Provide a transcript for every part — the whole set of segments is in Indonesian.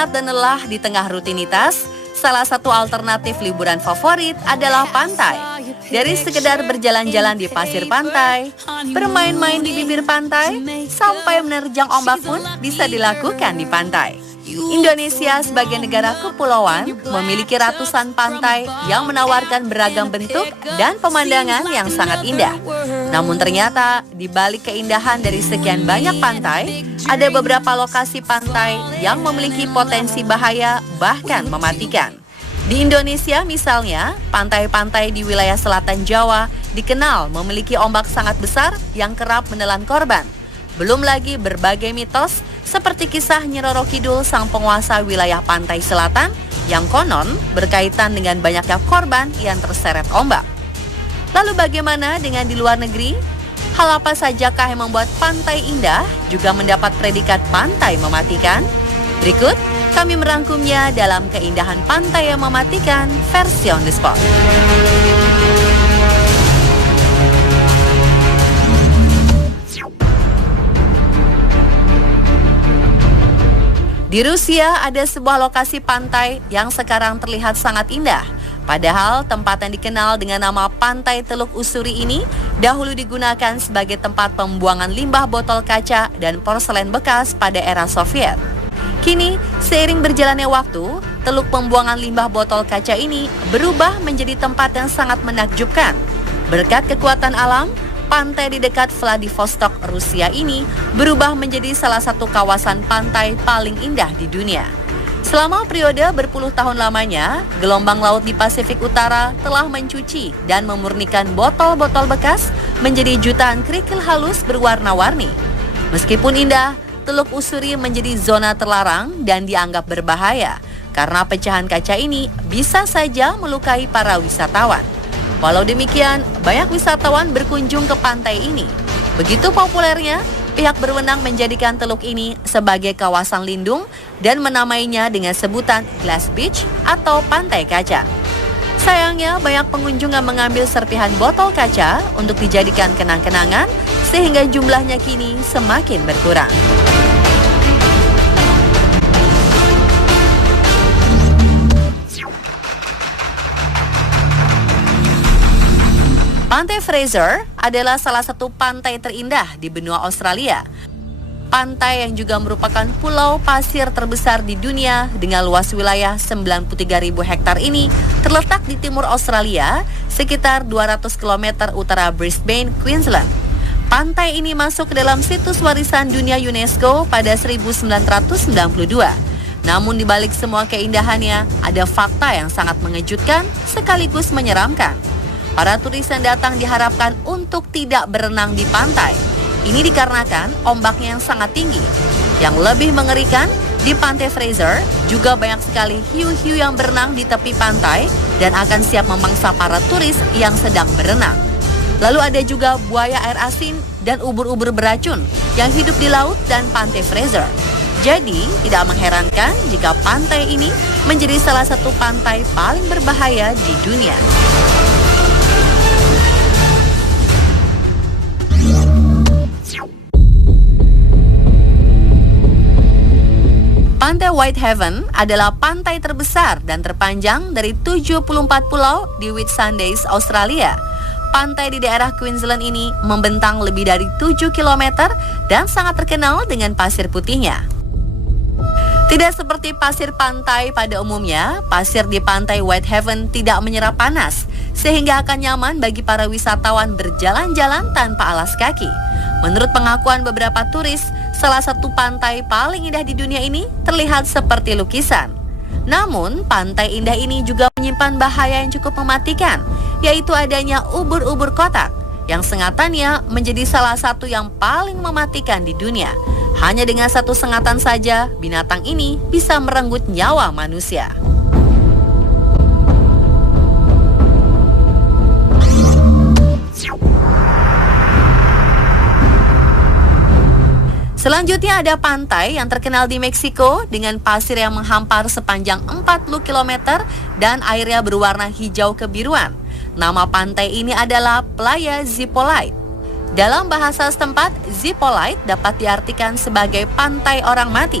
penat dan lelah di tengah rutinitas, salah satu alternatif liburan favorit adalah pantai. Dari sekedar berjalan-jalan di pasir pantai, bermain-main di bibir pantai, sampai menerjang ombak pun bisa dilakukan di pantai. Indonesia sebagai negara kepulauan memiliki ratusan pantai yang menawarkan beragam bentuk dan pemandangan yang sangat indah. Namun ternyata di balik keindahan dari sekian banyak pantai, ada beberapa lokasi pantai yang memiliki potensi bahaya bahkan mematikan. Di Indonesia misalnya, pantai-pantai di wilayah selatan Jawa dikenal memiliki ombak sangat besar yang kerap menelan korban. Belum lagi berbagai mitos seperti kisah Nyi Roro Kidul sang penguasa wilayah pantai selatan yang konon berkaitan dengan banyaknya korban yang terseret ombak. Lalu bagaimana dengan di luar negeri? Hal apa sajakah yang membuat pantai indah juga mendapat predikat pantai mematikan? Berikut kami merangkumnya dalam Keindahan Pantai yang Mematikan versi On The Spot. Di Rusia ada sebuah lokasi pantai yang sekarang terlihat sangat indah. Padahal tempat yang dikenal dengan nama Pantai Teluk Usuri ini dahulu digunakan sebagai tempat pembuangan limbah botol kaca dan porselen bekas pada era Soviet. Kini, seiring berjalannya waktu, teluk pembuangan limbah botol kaca ini berubah menjadi tempat yang sangat menakjubkan. Berkat kekuatan alam, pantai di dekat Vladivostok, Rusia ini berubah menjadi salah satu kawasan pantai paling indah di dunia. Selama periode berpuluh tahun lamanya, gelombang laut di Pasifik Utara telah mencuci dan memurnikan botol-botol bekas menjadi jutaan kerikil halus berwarna-warni. Meskipun indah, Teluk Usuri menjadi zona terlarang dan dianggap berbahaya karena pecahan kaca ini bisa saja melukai para wisatawan. Walau demikian, banyak wisatawan berkunjung ke pantai ini. Begitu populernya, pihak berwenang menjadikan teluk ini sebagai kawasan lindung dan menamainya dengan sebutan Glass Beach atau Pantai Kaca. Sayangnya, banyak pengunjung yang mengambil serpihan botol kaca untuk dijadikan kenang-kenangan sehingga jumlahnya kini semakin berkurang. Pantai Fraser adalah salah satu pantai terindah di benua Australia. Pantai yang juga merupakan pulau pasir terbesar di dunia dengan luas wilayah 93.000 hektar ini terletak di timur Australia, sekitar 200 km utara Brisbane, Queensland. Pantai ini masuk ke dalam situs warisan dunia UNESCO pada 1992. Namun di balik semua keindahannya, ada fakta yang sangat mengejutkan sekaligus menyeramkan. Para turis yang datang diharapkan untuk tidak berenang di pantai. Ini dikarenakan ombaknya yang sangat tinggi. Yang lebih mengerikan, di Pantai Fraser juga banyak sekali hiu-hiu yang berenang di tepi pantai dan akan siap memangsa para turis yang sedang berenang. Lalu ada juga buaya air asin dan ubur-ubur beracun yang hidup di laut dan Pantai Fraser. Jadi, tidak mengherankan jika pantai ini menjadi salah satu pantai paling berbahaya di dunia. Pantai Whitehaven adalah pantai terbesar dan terpanjang dari 74 pulau di Whitsundays, Australia. Pantai di daerah Queensland ini membentang lebih dari 7 km dan sangat terkenal dengan pasir putihnya. Tidak seperti pasir pantai pada umumnya, pasir di Pantai Whitehaven tidak menyerap panas, sehingga akan nyaman bagi para wisatawan berjalan-jalan tanpa alas kaki. Menurut pengakuan beberapa turis, salah satu pantai paling indah di dunia ini terlihat seperti lukisan. Namun, pantai indah ini juga menyimpan bahaya yang cukup mematikan, yaitu adanya ubur-ubur kotak, yang sengatannya menjadi salah satu yang paling mematikan di dunia. Hanya dengan satu sengatan saja, binatang ini bisa merenggut nyawa manusia. Selanjutnya ada pantai yang terkenal di Meksiko dengan pasir yang menghampar sepanjang 40 km dan airnya berwarna hijau kebiruan. Nama pantai ini adalah Playa Zipolite. Dalam bahasa setempat, Zipolite dapat diartikan sebagai pantai orang mati.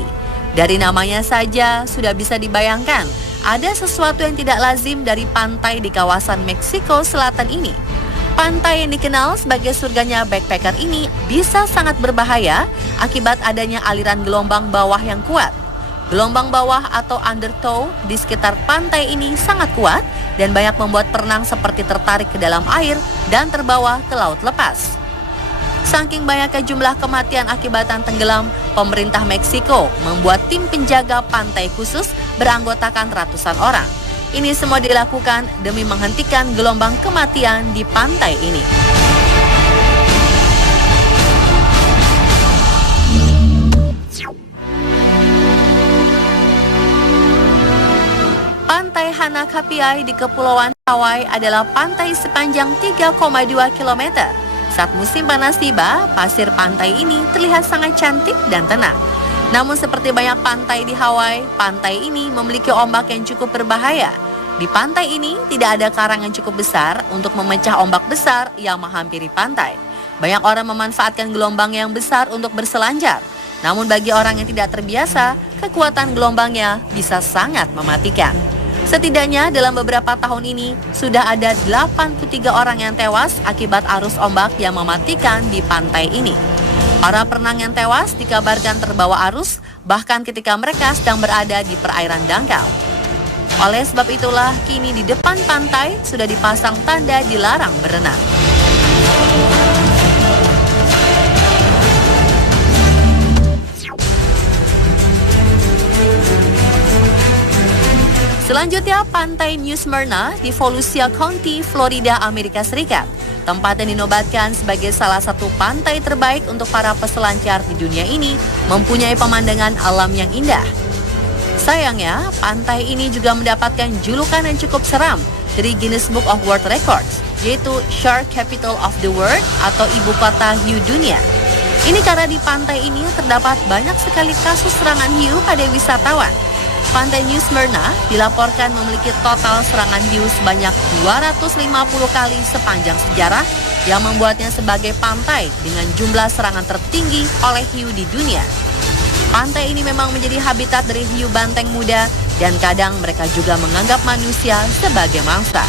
Dari namanya saja sudah bisa dibayangkan, ada sesuatu yang tidak lazim dari pantai di kawasan Meksiko Selatan ini. Pantai yang dikenal sebagai surganya backpacker ini bisa sangat berbahaya akibat adanya aliran gelombang bawah yang kuat. Gelombang bawah atau undertow di sekitar pantai ini sangat kuat dan banyak membuat perenang seperti tertarik ke dalam air dan terbawa ke laut lepas. Saking banyaknya jumlah kematian akibatan tenggelam, pemerintah Meksiko membuat tim penjaga pantai khusus beranggotakan ratusan orang. Ini semua dilakukan demi menghentikan gelombang kematian di pantai ini. Pantai Hanakapiai di Kepulauan Hawaii adalah pantai sepanjang 3,2 km. Saat musim panas tiba, pasir pantai ini terlihat sangat cantik dan tenang. Namun seperti banyak pantai di Hawaii, pantai ini memiliki ombak yang cukup berbahaya. Di pantai ini tidak ada karang yang cukup besar untuk memecah ombak besar yang menghampiri pantai. Banyak orang memanfaatkan gelombang yang besar untuk berselancar. Namun bagi orang yang tidak terbiasa, kekuatan gelombangnya bisa sangat mematikan. Setidaknya dalam beberapa tahun ini, sudah ada 83 orang yang tewas akibat arus ombak yang mematikan di pantai ini. Para perenang yang tewas dikabarkan terbawa arus, bahkan ketika mereka sedang berada di perairan dangkal. Oleh sebab itulah, kini di depan pantai sudah dipasang tanda dilarang berenang. Selanjutnya, pantai New Smyrna di Volusia County, Florida, Amerika Serikat. Tempat yang dinobatkan sebagai salah satu pantai terbaik untuk para peselancar di dunia ini mempunyai pemandangan alam yang indah. Sayangnya, pantai ini juga mendapatkan julukan yang cukup seram dari Guinness Book of World Records, yaitu Shark Capital of the World atau Ibu Kota Hiu Dunia. Ini karena di pantai ini terdapat banyak sekali kasus serangan hiu pada wisatawan. Pantai New Smyrna dilaporkan memiliki total serangan hiu sebanyak 250 kali sepanjang sejarah yang membuatnya sebagai pantai dengan jumlah serangan tertinggi oleh hiu di dunia. Pantai ini memang menjadi habitat dari hiu banteng muda dan kadang mereka juga menganggap manusia sebagai mangsa.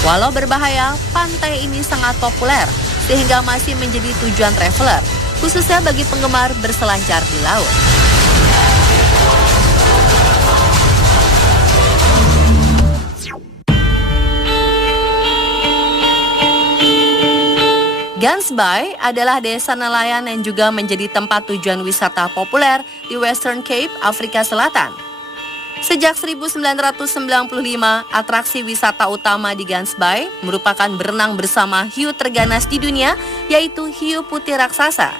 Walau berbahaya, pantai ini sangat populer sehingga masih menjadi tujuan traveler, khususnya bagi penggemar berselancar di laut. Guns Bay adalah desa nelayan yang juga menjadi tempat tujuan wisata populer di Western Cape, Afrika Selatan. Sejak 1995, atraksi wisata utama di Guns Bay merupakan berenang bersama hiu terganas di dunia, yaitu hiu putih raksasa.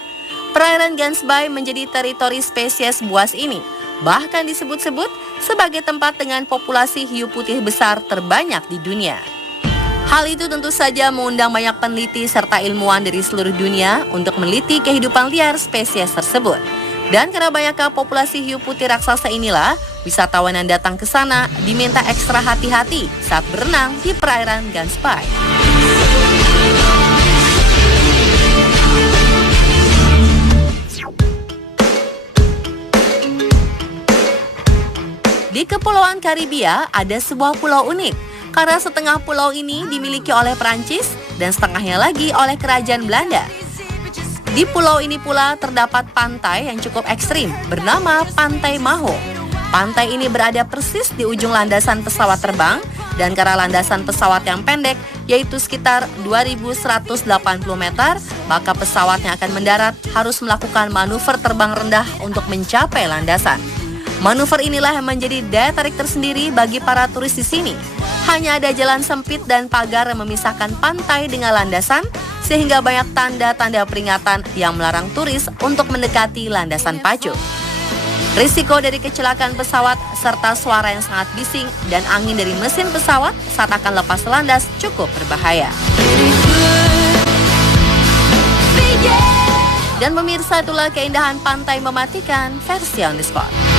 Perairan Guns Bay menjadi teritori spesies buas ini, bahkan disebut-sebut sebagai tempat dengan populasi hiu putih besar terbanyak di dunia. Hal itu tentu saja mengundang banyak peneliti serta ilmuwan dari seluruh dunia untuk meneliti kehidupan liar spesies tersebut. Dan karena banyaknya populasi hiu putih raksasa inilah, wisatawan yang datang ke sana diminta ekstra hati-hati saat berenang di perairan Guns Bay. Di Kepulauan Karibia ada sebuah pulau unik. Karena setengah pulau ini dimiliki oleh Perancis dan setengahnya lagi oleh Kerajaan Belanda. Di pulau ini pula terdapat pantai yang cukup ekstrim bernama Pantai Maho. Pantai ini berada persis di ujung landasan pesawat terbang dan karena landasan pesawat yang pendek yaitu sekitar 2.180 meter, maka pesawat yang akan mendarat harus melakukan manuver terbang rendah untuk mencapai landasan. Manuver inilah yang menjadi daya tarik tersendiri bagi para turis di sini. Hanya ada jalan sempit dan pagar yang memisahkan pantai dengan landasan, sehingga banyak tanda-tanda peringatan yang melarang turis untuk mendekati landasan pacu. Risiko dari kecelakaan pesawat serta suara yang sangat bising dan angin dari mesin pesawat saat akan lepas landas cukup berbahaya. Dan pemirsa, itulah keindahan pantai mematikan versi On The Spot.